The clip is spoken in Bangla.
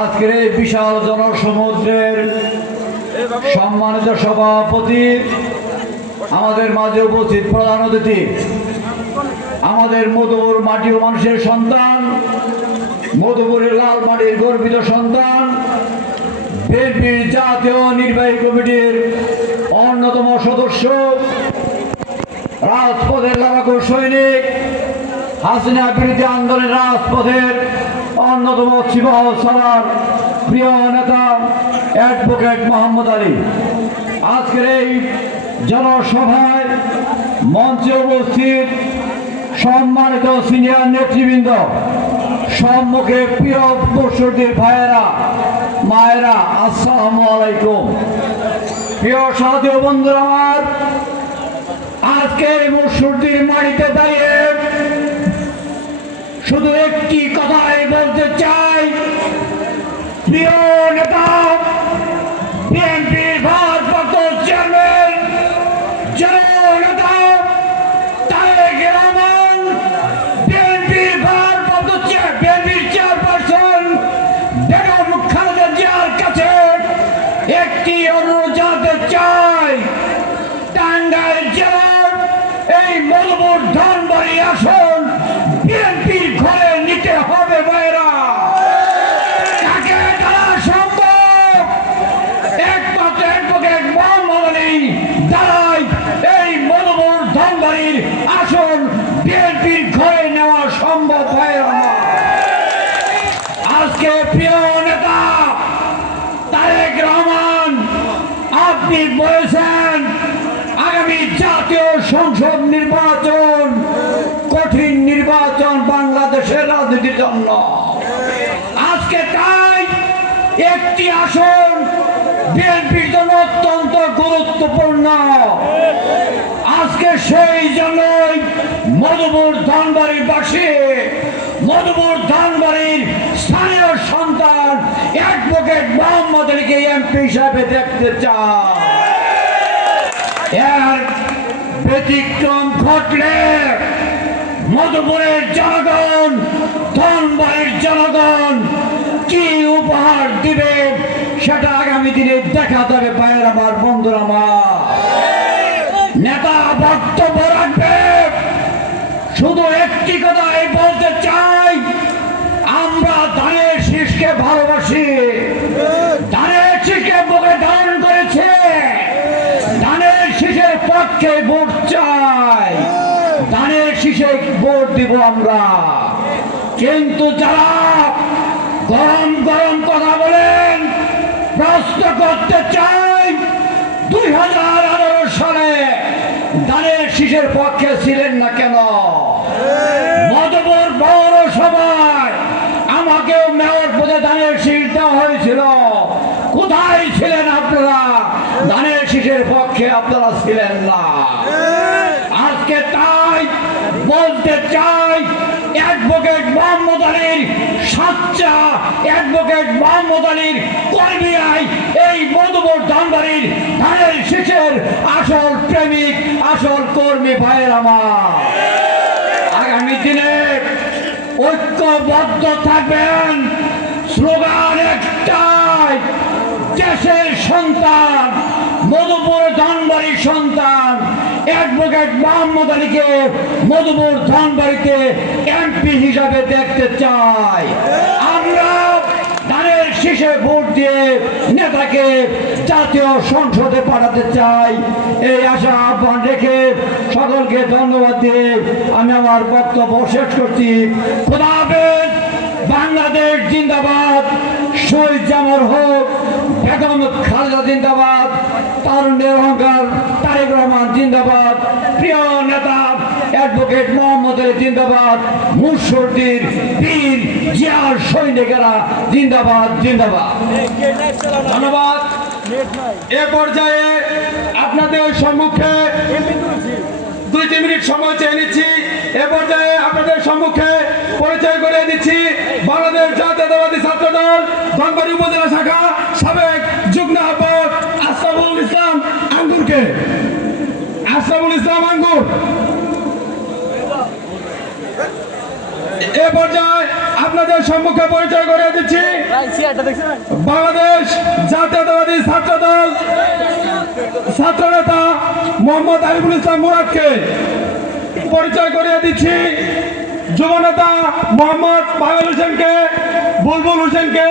আজকের এই বিশাল জনসমুদ্রের সম্মানিত সভাপতি আমাদের মাঝে উপস্থিত প্রধান অতিথি, আমাদের মধুপুর মাটি ও মানুষের সন্তান, মধুপুরের লাল মাটির গর্বিত সন্তান বিএনপির জাতীয় নির্বাহী কমিটির অন্যতম সদস্য, রাজপথের লড়াকু সৈনিক হাসিনা বিরোধী আন্দোলনের রাজপথের অন্যতম সিপাহ সালার প্রিয় নেতা অ্যাডভোকেট মোহাম্মদ আলী। আজকের এই জনসভায় মঞ্চে উপস্থিত সম্মানিত সিনিয়র নেতৃবৃন্দ, সম্মুখে প্রিয় পশুদের ভাইয়েরা, মায়েরা, আসসালামু আলাইকুম। প্রিয় সাথী বন্ধুরা, আমার আজকে মুসুরদির মাটিতে দাঁড়িয়ে শুধু একটি কথাই বলতে চাই। প্রিয় নেতা আপনি বলেছেন আগামী জাতীয় সংসদ নির্বাচন, কঠিন নির্বাচন বাংলাদেশের রাজনীতির জন্য। আজকে তাই একটি আসন বিএনপির জন্য অত্যন্ত গুরুত্বপূর্ণ। আজকে সেই জন্যই মধুপুর ধানবাড়িবাসী, মধুপুর ধানবাড়ির স্থানীয় সন্তান অ্যাডভোকেট মোহাম্মদ এমপি হিসাবে দেখতে এর ব্যতিক্রম ঘটলে মধুপুরের জনগণ, ধনবাড়ির জনগণ কি উপহার দিবে সেটা আগামী দিনে দেখা যাবে ভাইয়ের আমার, বন্ধুরা আমার। নেতা বক্তব্য রাখবে। শুধু একটি কথাই বলতে চাই, আমরা ধানের শীষকে ভালোবাসি ধানের শীষকে বুকে ধারণ করেছে ধানের পক্ষে ভোট চাই। ধানের শীষে ভোট দিব আমরা। কিন্তু যারা গরম গরম কথা বলেন, প্রশ্ন করতে চাই, দুই হাজার আঠারো সালে ধানের শীষের পক্ষে ছিলেন না কেন? মধুপুর পৌরসভায় আমাকেও মেয়র পদে ধানের শীষ দেওয়া হয়েছিল। কোথায় ছিলেন আপনারা? ধানের শীষের পক্ষে আপনারা ছিলেন না। আজকে তাই বলতে চাই অ্যাডভোকেট মোহাম্মদ আলীর সাচ্চা অ্যাডভোকেট মোহাম্মদ আলীর কর্মীরাই এই মধুপুর ধানবাড়ির ধানের শীষের আসল প্রেমিক আসল কর্মী ভাইয়ের আমার। আগামী দিনে ঐক্যবদ্ধ থাকবেন। স্লোগান একটাই দেশের সন্তান মধুপুর ধনবাড়ির সন্তান অ্যাডভোকেট মোহাম্মদ আলীকে মধুপুর ধনবাড়িতে এমপি হিসাবে দেখতে চাই। আমরা ধানের শীষে ভোট দিয়ে নেতাকে জাতীয় সংসদে পাঠাতে চাই। এই আশা আহ্বান রেখে সকলকে ধন্যবাদ দিয়ে আমি আমার বক্তব্য শেষ করছি। খোদা বাংলাদেশ জিন্দাবাদ, শহীদ জামর হোক। বেগম খালেদা জিন্দাবাদ তারুণ্যের অহংকার তারেক রহমান জিন্দাবাদ, প্রিয় নেতা অ্যাডভোকেট মোহাম্মদ জিন্দাবাদ মুসর্দির বীর জিয়ার সৈনিকেরা জিন্দাবাদ জিন্দাবাদ। ধন্যবাদ। এ পর্যায়ে আপনাদের সম্মুখে দুই তিন মিনিট সময় চেয়ে নিচ্ছি। এ আপনাদের সম্মুখে পরিচয় করে দিচ্ছি বাংলাদেশ জাতীয়তাবাদী ছাত্র দল ধনবাড়ি উপজেলা শাখা সাবেক যুগ্ম আহ্বায়ক আশরাফুল ইসলাম আঙ্গুরকে। আশরাফুল ইসলাম আঙ্গুর। এ পর্যায়ে আপনাদের সম্মুখে পরিচয় করে দিচ্ছি বাংলাদেশ জাতীয়তাবাদী ছাত্র দল ছাত্র নেতা মোহাম্মদ আরিফুল ইসলাম মুরাদকে। পরিচয় করিয়ে দিচ্ছি যুব নেতা মোহাম্মদ পাগল হোসেনকে বুলবুল হোসেনকে